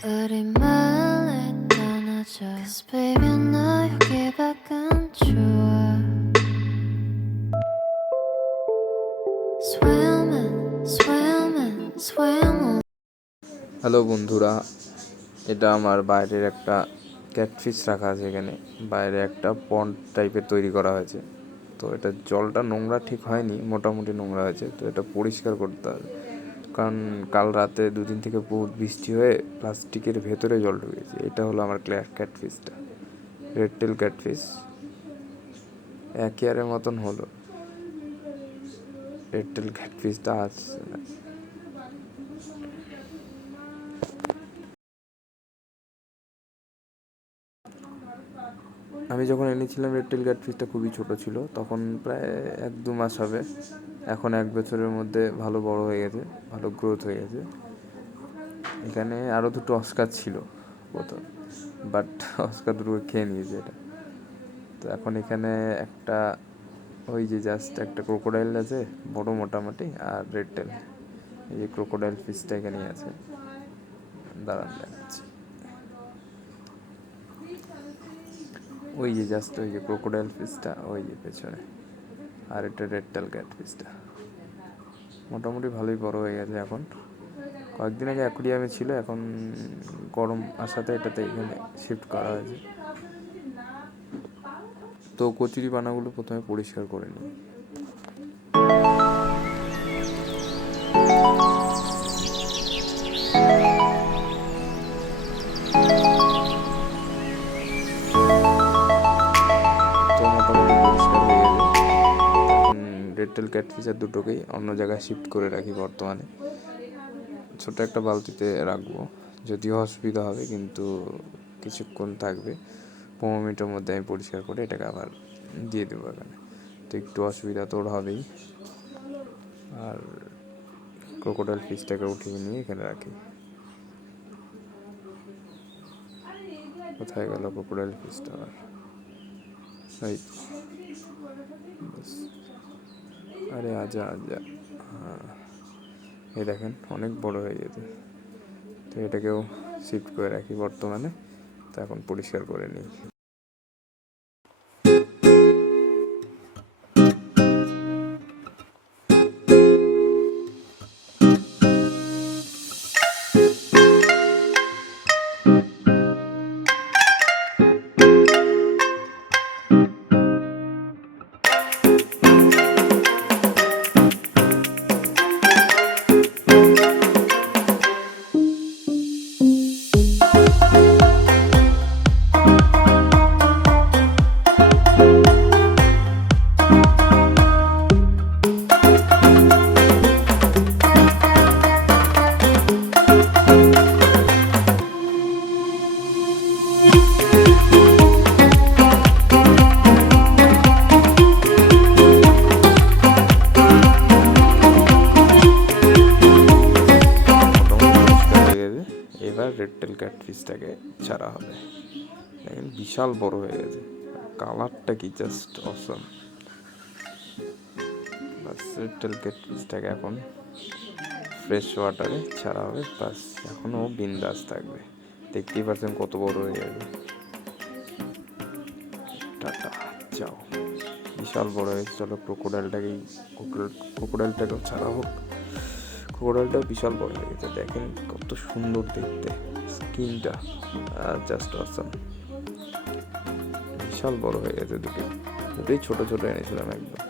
우리 Mallick 떠나자 Cause baby 나 여기 밖은 좋아 Swimming hello বন্ধুরা, এটা আমার বাইরের একটা ক্যাটফিশ রাখা আছে। এখানে বাইরে একটা পন্ড টাইপের তৈরি করা হয়েছে। তো এটা জলটা নোংরা ঠিক হয়নি, মোটামুটি নোংরা হয়েছে। তো এটা পরিষ্কার করতে হবে, কারণ কাল রাতে দুদিন থেকে বহুত বৃষ্টি হয়ে প্লাস্টিকের ভেতরে জল ঢুকেছে। এটা হলো আমার ক্যাটফিশটা, রেডটেল ক্যাটফিশ। 1 ইয়ারের মতন হলো রেডটেল ক্যাটফিশটা আসছে না। আমি যখন এনেছিলাম রেডটেল ক্যাটফিশটা খুবই ছোট ছিল, তখন প্রায় 1-2 মাস হবে। এখন 1 বছরের মধ্যে ভালো বড় হয়ে গেছে, ভালো গ্রোথ হয়ে গেছে। এখানে আরও 2টো অস্কার ছিল প্রথম, বাট অস্কার দুটো খেয়ে নিয়েছে এটা। তো এখন এখানে একটা ওই যে জাস্ট একটা ক্রোকোডাইল আছে বড় মোটামুটি, আর রেডটেল। এই যে ক্রোকোডাইল ফিশটা এখানেই আছে, দাঁড়ান দেখাচ্ছি। ওই যে জাস্ট ওই যে ক্রোকোডাইল ফিশটা ওই যে পেছনে, আর এটা রেডটেল ক্যাটফিশটা মোটামুটি ভালোই বড় হয়ে গেছে। এখন কয়েকদিন আগে অ্যাকুরিয়ামে ছিল, এখন গরম আসাতে এটাতে এখানে শিফট করা হয়েছে। তো কচুরি পানাগুলো প্রথমে পরিষ্কার করে নিই। রেডটেল ক্যাটফিশার দুটোকেই অন্য জায়গায় শিফট করে রাখি বর্তমানে। ছোট একটা বালতিতে রাখবো, যদিও অসুবিধা হবে, কিন্তু কিছুক্ষণ থাকবে। 15 মিনিটের মধ্যে আমি পরিষ্কার করে এটাকে আবার দিয়ে দেবো এখানে। তো একটু অসুবিধা তো হবেই। আর ক্রোকোডাইল ফিশটাকে উঠিয়ে নিয়ে এখানে রাখি। কোথায় গেল ক্রোকোডাইল ফিশটা? আর আরে আজা আজা, হ্যাঁ এই দেখেন অনেক বড় হয়ে গেছে। তো এটাকেও শিফট করে রাখি বর্তমানে। তো এখন পরিষ্কার করে নিই। এবার রেডটেল ক্যাটফিশটাকে ছাড়া হবে। দেখেন বিশাল বড় হয়ে গেছে, কালারটা কি জাস্ট অসম। বাস রেডটেল ক্যাটফিশটাকে এখন ফ্রেশ ওয়াটারে ছাড়া হবে। বাস এখনও বিন্দাস থাকবে। দেখতেই পাচ্ছেন কত বড় হয়ে গেছে। টাটা, যাও। বিশাল বড় হয়েছে। চলো ক্রোকোডাইলটাকেও ছাড়া হোক। ক্রোকোডাইলটাও বিশাল বড় হয়ে গেছে। দেখেন কত সুন্দর দেখতে, স্কিনটা জাস্ট অসাম। বিশাল বড় হয়ে গেছে দুটোই ছোট ছোট এনেছিলাম একদম।